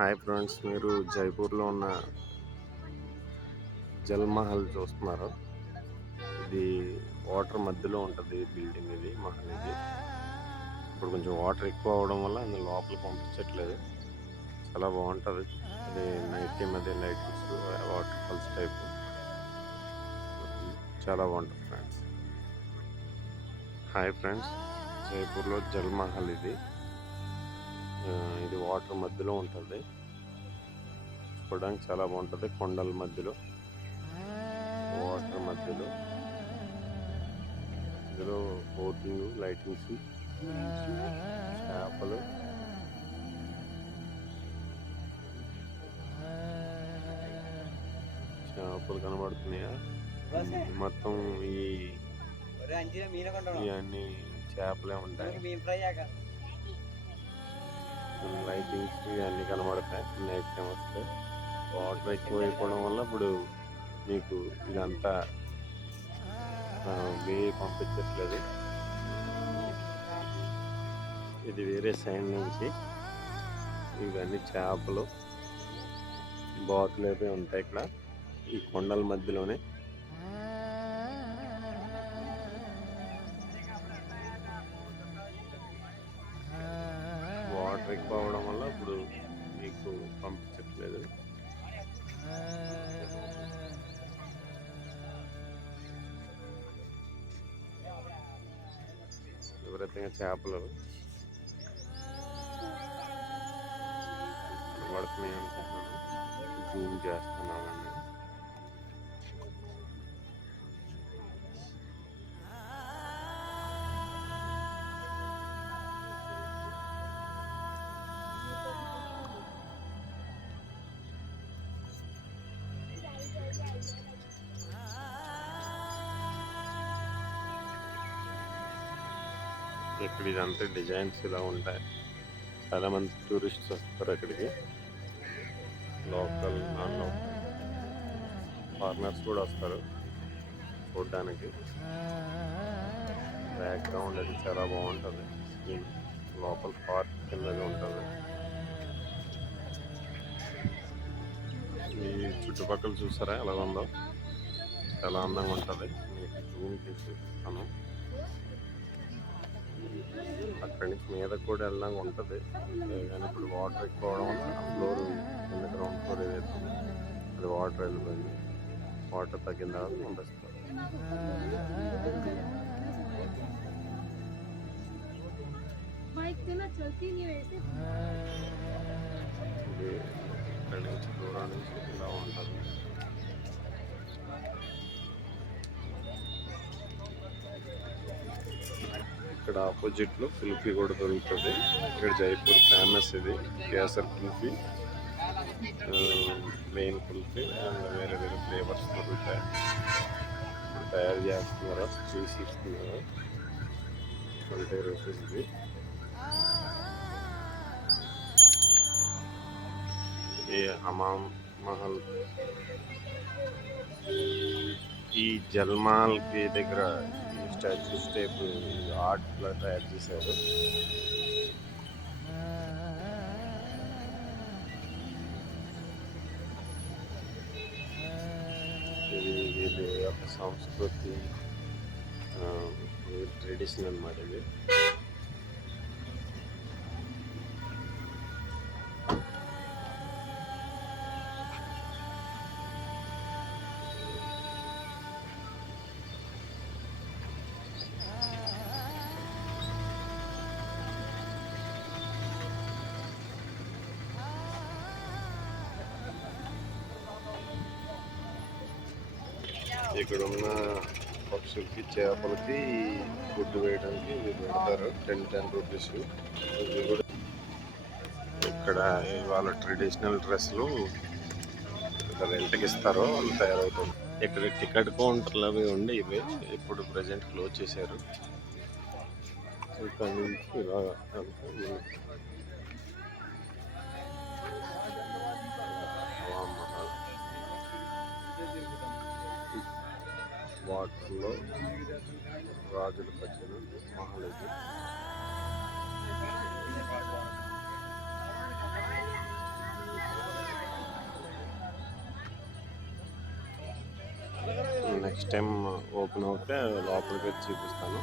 Hi friends, మీరు జైపూర్లో ఉన్న జల్ మహల్ చూస్తున్నారు. ఇది వాటర్ మధ్యలో ఉంటుంది బిల్డింగ్. ఇది మహల్ ఇది. ఇప్పుడు కొంచెం వాటర్ ఎక్కువ అవడం వల్ల అందులో లోపలికి పంపించట్లేదు. చాలా బాగుంటుంది. అది నైట్ టైం, అదే లైటింగ్స్, వాటర్ ఫాల్స్ టైప్ చాలా బాగుంటుంది ఫ్రెండ్స్. హాయ్ ఫ్రెండ్స్, జైపూర్లో జల్ మహల్ ఇది. ఇది వాటర్ మధ్యలో ఉంటుంది. చూడడానికి చాలా బాగుంటుంది. కొండల మధ్యలో, వాటర్ మధ్యలో, ఇందులో బోటింగ్, లైటింగ్స్, చేపలు, కనబడుతున్నాయా? మొత్తం ఇవన్నీ చేపలే ఉంటాయి. లైటింగ్స్ ఇవన్నీ కనబడతాయి నైట్ టైం వస్తే. వాటర్ ఎక్కువ అయిపోవడం వల్ల ఇప్పుడు మీకు ఇదంతా పంపించట్లేదు. ఇది వేరే సైడ్ నుంచి ఇవన్నీ చేపలు, బాతులు అయితే ఉంటాయి ఇక్కడ ఈ కొండల మధ్యలోనే. వాటర్ ఎక్కువ అవడం వల్ల ఇప్పుడు మీకు పంపించట్లేదు. విపరీతంగా చేపలు పడుతున్నాయి అనుకుంటున్నాను. జూమ్ చేస్తున్నానండి. ఇక్కడ ఇదంతా డిజైన్స్ ఇలా ఉంటాయి. చాలా మంది టూరిస్ట్స్ వస్తారు అక్కడికి. లోకల్, నాన్ లోకల్ ఫారినర్స్ కూడా వస్తారు చూడడానికి. బ్యాక్గ్రౌండ్ అది చాలా బాగుంటుంది. లోపల పార్క్ కిందగా ఉంటుంది. ఈ చుట్టుపక్కల చూసారా ఎలా ఉందో? చాలా అందంగా ఉంటుంది. మీకు జూమ్ తీసిస్తాను. అక్కడి నుంచి మీద కూడా వెళ్ళడానికి ఉంటుంది. కానీ ఇప్పుడు వాటర్ ఎక్కువ అవడం వల్ల ఫ్లోర్ కింద గ్రౌండ్ ఫ్లోర్ ఏదైతే అది వాటర్ వెళ్ళిపోయింది. వాటర్ తగ్గిన తర్వాత పంపిస్తారు. ఇది ఇక్కడి నుంచి దూరం నుంచి ఇలా ఉంటుంది. ఇక్కడ ఆపోజిట్లో కుల్ఫీ కూడా దొరుకుతుంది. ఇక్కడ జైపూర్ ఫేమస్ ఇది కేసర్ కుల్ఫీ, ప్లెయిన్ కుల్ఫీ అండ్ వేరే వేరే ఫ్లేవర్స్ దొరుకుతాయి. తయారు చేస్తున్నారు, చేసి ఇస్తున్నారు. 20 రూపీస్ ఇది. ఈ హమామ్ మహల్, ఈ జల్మాల్కి దగ్గర స్టాచ్యూస్ టైప్ ఆర్ట్ లా తయారు చేశారు. ఇది ఒక సంస్కృతి, ట్రెడిషన్ అన్నమాట ఇది. ఇక్కడ ఉన్న పక్షులకి, చేపలకి ఫుడ్ వేయడానికి ఇవి పెడతారు. 10 రూపీస్. ఇవి కూడా ఇక్కడ వాళ్ళ ట్రెడిషనల్ డ్రెస్లు రెంట్కి ఇస్తారు, వాళ్ళు తయారవుతుంది. ఇక్కడ టికెట్ కౌంటర్లు అవి ఉండి ఇవి ఇప్పుడు ప్రజెంట్ క్లోజ్ చేశారు. ఇక్కడ నుంచి ఇలా వాటర్లో రాజులు కట్టిన మహల్ ఇది. నెక్స్ట్ టైం ఓపెన్ అవుతే లోపలికి వచ్చి చూపిస్తాను.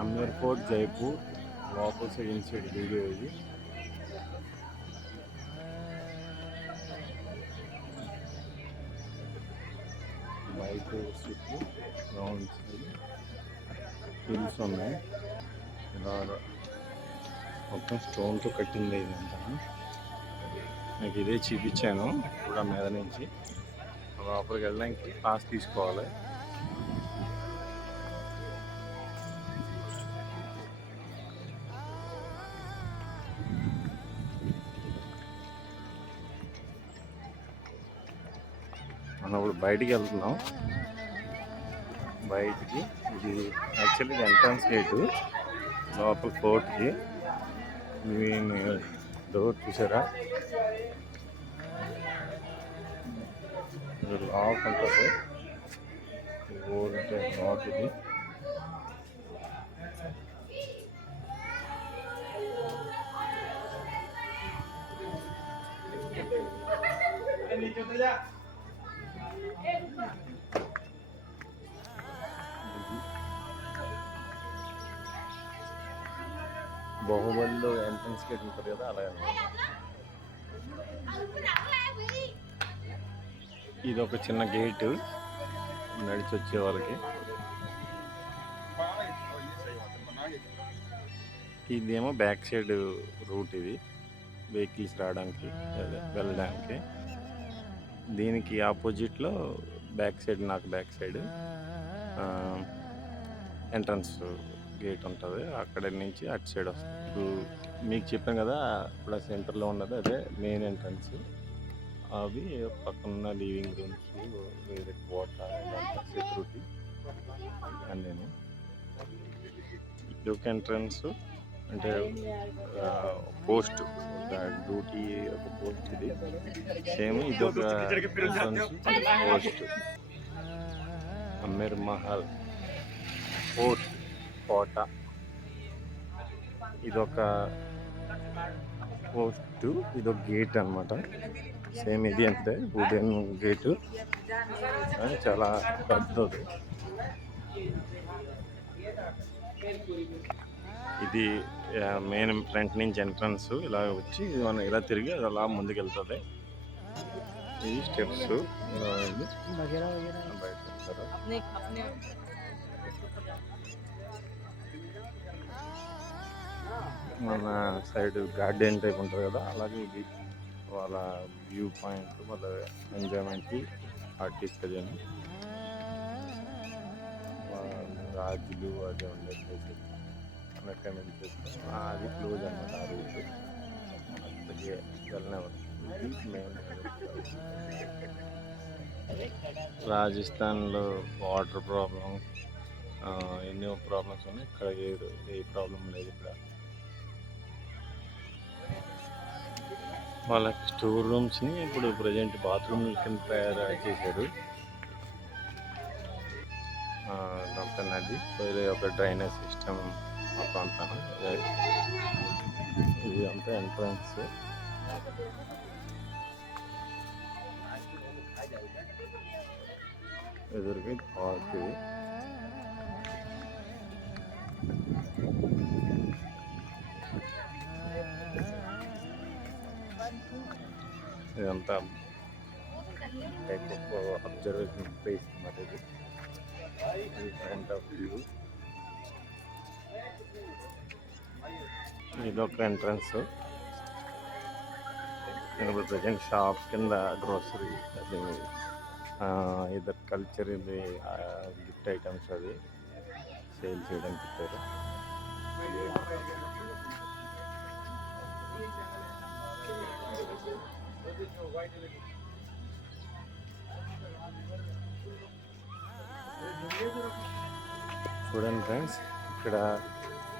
అమ్మేర్ ఫోర్ట్ జైపూర్ లోపల సైడ్ ఇన్సైడ్ వీడియో ఇది. బయట చుట్టూ గ్రౌండ్స్ హిల్స్ ఉన్నాయి. ఇలా మొత్తం స్టోన్తో కట్టింది ఇదంతా. నాకు ఇదే చూపించాను కూడా మీద నుంచి. లోపలికి వెళ్ళడానికి పాస్ తీసుకోవాలి. మనం ఇప్పుడు బయటికి వెళ్తున్నాం. బయటికి ఇది యాక్చువల్లీ ఇది ఎంట్రన్స్ గేటు లోపల ఫోర్ట్కి. డోర్ చూసారా, లాక్ ఉంటుంది. ఓల్డ్ లాక్ ఇది. బాహుబలిలో ఎంట్రన్స్ గేట్ ఉంటుంది కదా, అలాగే. ఇది ఒక చిన్న గేటు నడిచి వచ్చే వాళ్ళకి. ఇదేమో బ్యాక్ సైడ్ రూట్, ఇది వెహికల్స్ రావడానికి వెళ్ళడానికి. దీనికి ఆపోజిట్లో బ్యాక్ సైడ్, నాకు బ్యాక్ సైడ్ ఎంట్రన్స్ గేట్ ఉంటుంది. అక్కడ నుంచి అటు సైడ్ వస్తుంది. ఇప్పుడు మీకు చెప్పాను కదా, ఇప్పుడు ఆ సెంటర్లో ఉన్నది అదే మెయిన్ ఎంట్రన్స్. అవి పక్కన లివింగ్ రూమ్స్, వేరే క్వార్టర్, సెక్యూరిటీ అన్నీ. ఇదొక ఎంట్రన్స్, అంటే పోస్ట్, డ్యూటీ ఒక పోస్ట్ ఇది. సేమ్ ఇదొక entrance post. Amer Mahal fort కోట, ఇదొక పోస్ట్, ఇదొక గేట్ అన్నమాట. సేమ్ ఇది అంతే, వుడెన్ గేటు, చాలా పెద్దది. ఇది మెయిన్ ఫ్రంట్ నుంచి ఎంట్రన్స్. ఇలా వచ్చి మనం ఇలా తిరిగి అలా ముందుకు వెళ్తుంది. ఇది స్టెప్స్. బయట వెళ్తారు. మన సైడ్ గార్డెన్ టైప్ ఉంటుంది కదా, అలాగే ఇది వాళ్ళ వ్యూ పాయింట్, వాళ్ళ ఎంజాయ్మెంట్కి ఆర్టిస్ట్ అని రాజులు అది ఉండే ప్లేసెస్ అక్కడ నుంచి అది క్లోజ్ అన్నమాట. ఆ రూట్ అంతకే వెళ్ళినవారు. ఇది మెయిన్ రాజస్థాన్లో వాటర్ ప్రాబ్లం, ఎన్నో ప్రాబ్లమ్స్ ఉన్నాయి. ఇక్కడ ఏ ప్రాబ్లం లేదు. ఇక్కడ వాళ్ళకి స్టోర్ రూమ్స్ని ఇప్పుడు ప్రజెంట్ బాత్రూమ్ కింద తయారు చేశారు. ఇదంతా నది, వేరే ఒక డ్రైనేజ్ సిస్టమ్ మొత్తం అంతా. ఇది అంతా ఎంట్రన్స్. ఎదురుగా పార్క్. ఇదంతా టైప్ ఆఫ్ అబ్జర్వేషన్ ప్లేస్ అన్నమాట. ఇది ఫ్రంట్ ఆఫ్ వ్యూ. ఇదొక ఎంట్రన్స్. ఇప్పుడు ప్రజెంట్ షాప్ కింద గ్రోసరీ, అది ఇదర్ కల్చర్, ఇది గిఫ్ట్ ఐటమ్స్ అది సేల్ చేయడానికి పెట్టారు. చూడండి ఫ్రెండ్స్, ఇక్కడ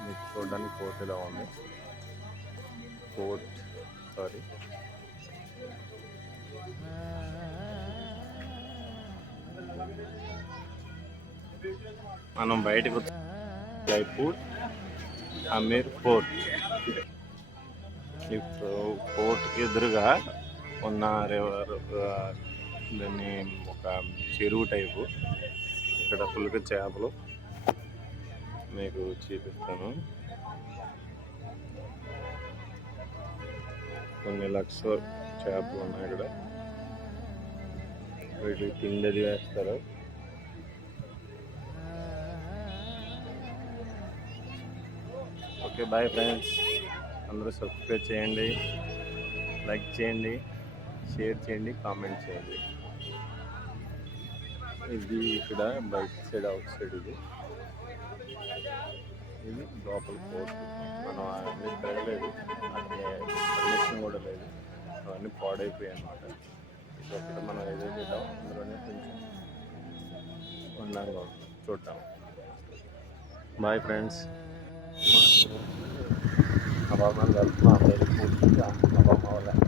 మీకు చూడడానికి ఫోర్ట్ ఇలా ఉంది. మనం బయటకు జైపూర్ అమీర్ ఫోర్ట్. ఈ ఫోర్ట్కి ఎదురుగా ఉన్న రివర్, దాన్ని ఒక చెరువు టైపు. ఇక్కడ పుల్క చేపలు మీకు చూపిస్తాను. కొన్ని లక్షల చేపలు ఉన్నాయి ఇక్కడ. వీటికి తిండది వేస్తారు. Okay, bye friends. అందరూ సబ్స్క్రైబ్ చేయండి, లైక్ చేయండి, షేర్ చేయండి, కామెంట్ చేయండి. ఇది ఇక్కడ బయట సైడ్, అవుట్ సైడ్. ఇది లోపల పోర్ట్. మనం అన్నీ తిరగలేదు, అట్లే పర్మిషన్ కూడా లేదు, అవన్నీ పాడైపోయాయి అన్నమాట. ఇక్కడ మనం ఏదైతే అందులోనే కొంచెం ఉండాలి చూద్దాం. Bye friends. హవామాన్ వెళ్తున్నాం, పూర్తిగా హవామాన్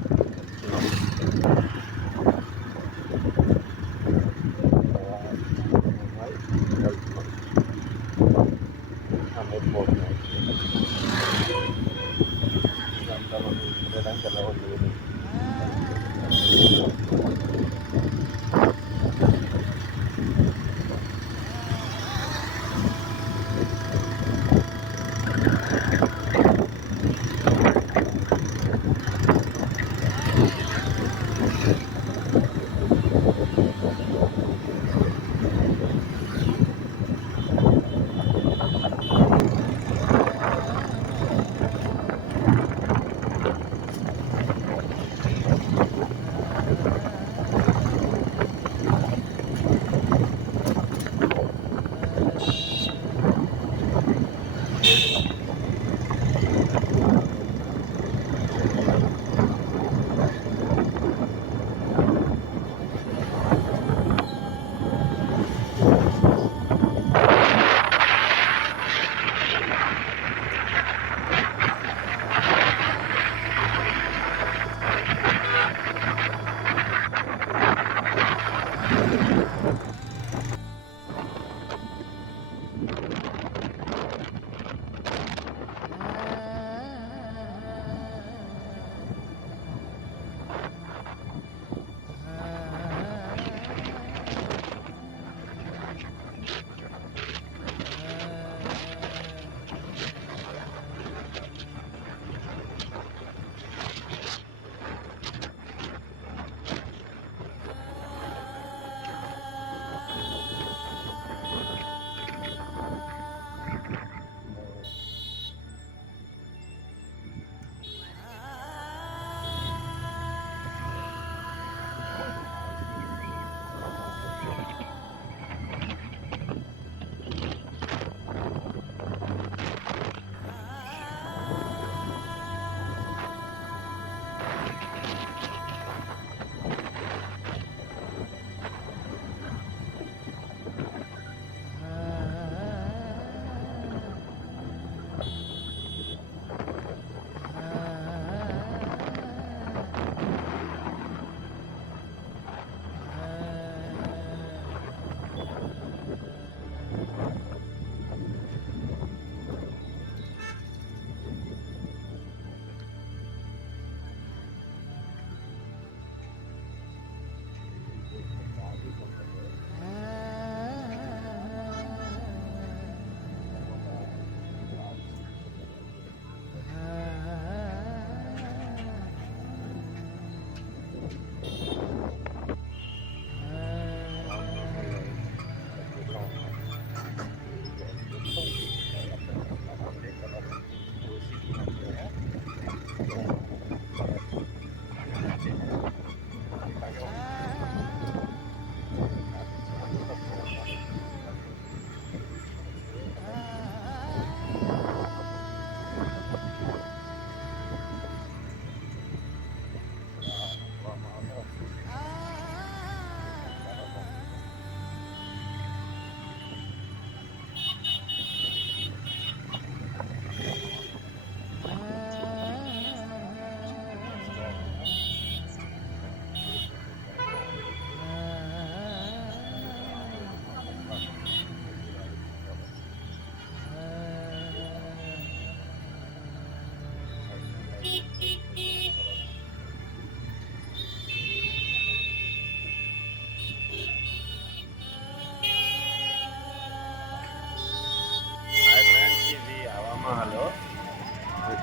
హాయ్ ఫ్రెండ్స్, ఇది హవామహల్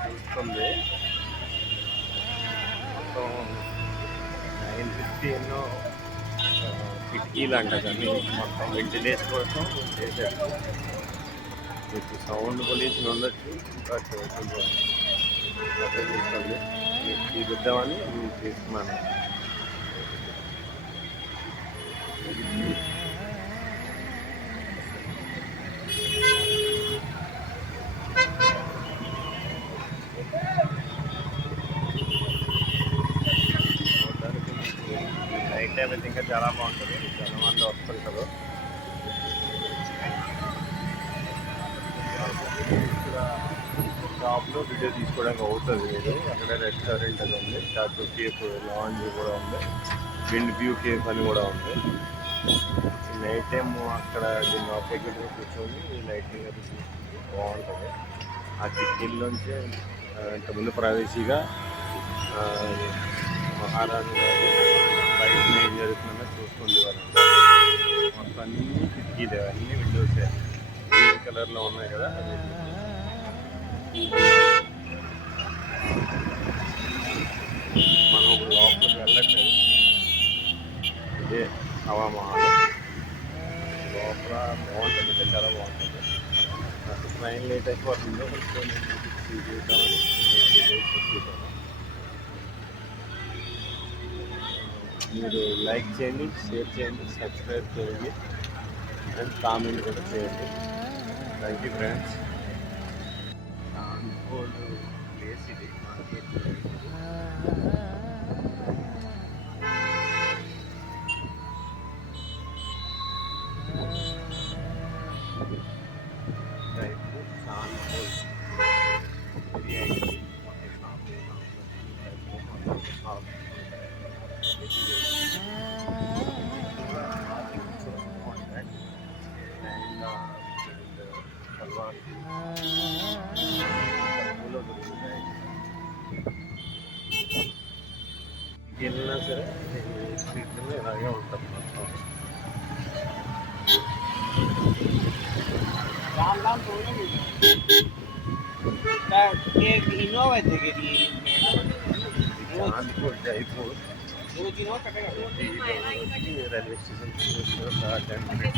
చూస్తుంది. మొత్తం 915 కిటికీలు అంట కానీ మొత్తం వెంటిలేషన్ కోసం చేశారు. మీకు సౌండ్ పొల్యూషన్ ఉండొచ్చు, బట్ కొంచెం చూస్తుంది. చూద్దామని చేస్తున్నాను. నైట్ టైం అయితే ఇంకా చాలా బాగుంటుంది. చాలా మంది వస్తుంటారు. షాప్లో వీడియో తీసుకోవడానికి అవుతుంది. మీరు అక్కడ రెస్టారెంట్ అది ఉంది, చాటు కేఫ్ లాంజ్ కూడా ఉంది, విండ్ వ్యూ కేఫ్ అని కూడా ఉంది. నైట్ టైం అక్కడ దీన్ని ఆపోజిట్ కూర్చొని లైటింగ్ అది బాగుంటుంది. ఆ కిటికీల్లోంచి ఇంతకుముందు ప్రైవసీగా మహారాణి గారు బయట ఏం జరుగుతుందో చూసుకుండేవారు. మొత్తం అన్ని కిటికీలే, అన్ని విండోసే గ్రీన్ కలర్లో ఉన్నాయి కదా. మనం ఇప్పుడు లోపలికి వెళ్ళట్లేదు. ఇదే హవామహల్ లోపల బాగుంటుంది, చాలా బాగుంటుంది. ట్రైన్ లేట్ అయిపోతుందో చూద్దామని మీరు లైక్ చేయండి, షేర్ చేయండి, సబ్స్క్రైబ్ చేయండి అండ్ కామెంట్ కూడా చేయండి. Thank you friends. Kanpur place ఇది, మార్కెట్ వెళ్ళినా సరే స్ట్రీట్లో ఇలాగే ఉంటాం. Kanpur Jaipur railway station 10 minute.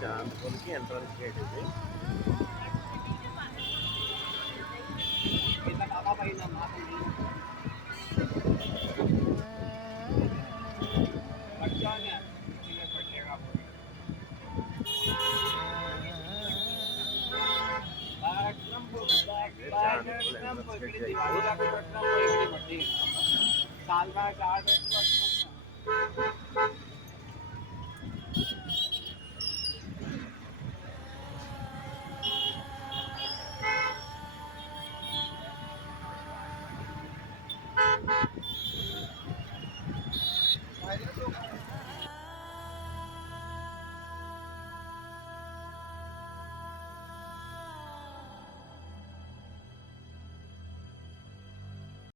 శాంతిపురికి ఎంట్రన్స్ గేట్ ఇది. साल का 4